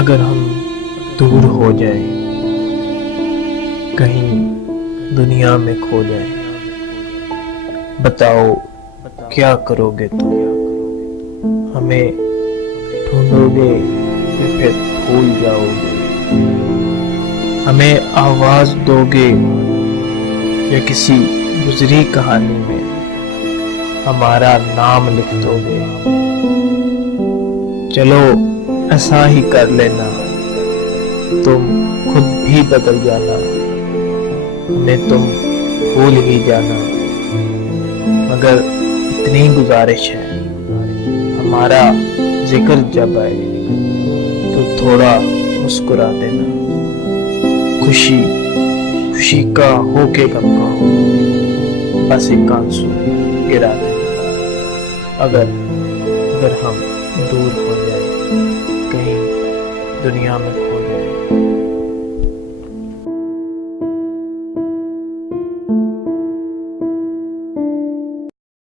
अगर हम दूर हो जाए, कहीं दुनिया में खो जाए, बताओ क्या करोगे तुम? हमें ढूंढोगे या फिर भूल जाओगे? हमें आवाज दोगे या किसी गुजरी कहानी में हमारा नाम लिख दोगे? चलो ऐसा ही कर लेना, तुम खुद भी बदल जाना, हमें तुम भूल ही जाना। मगर इतनी गुजारिश है, हमारा जिक्र जब आए तो थोड़ा मुस्कुरा देना। खुशी खुशी का होके गम का हो, बस एक आंसू गिरा देना। अगर अगर हम दूर हो जाए, कहीं दुनिया में खो जाए।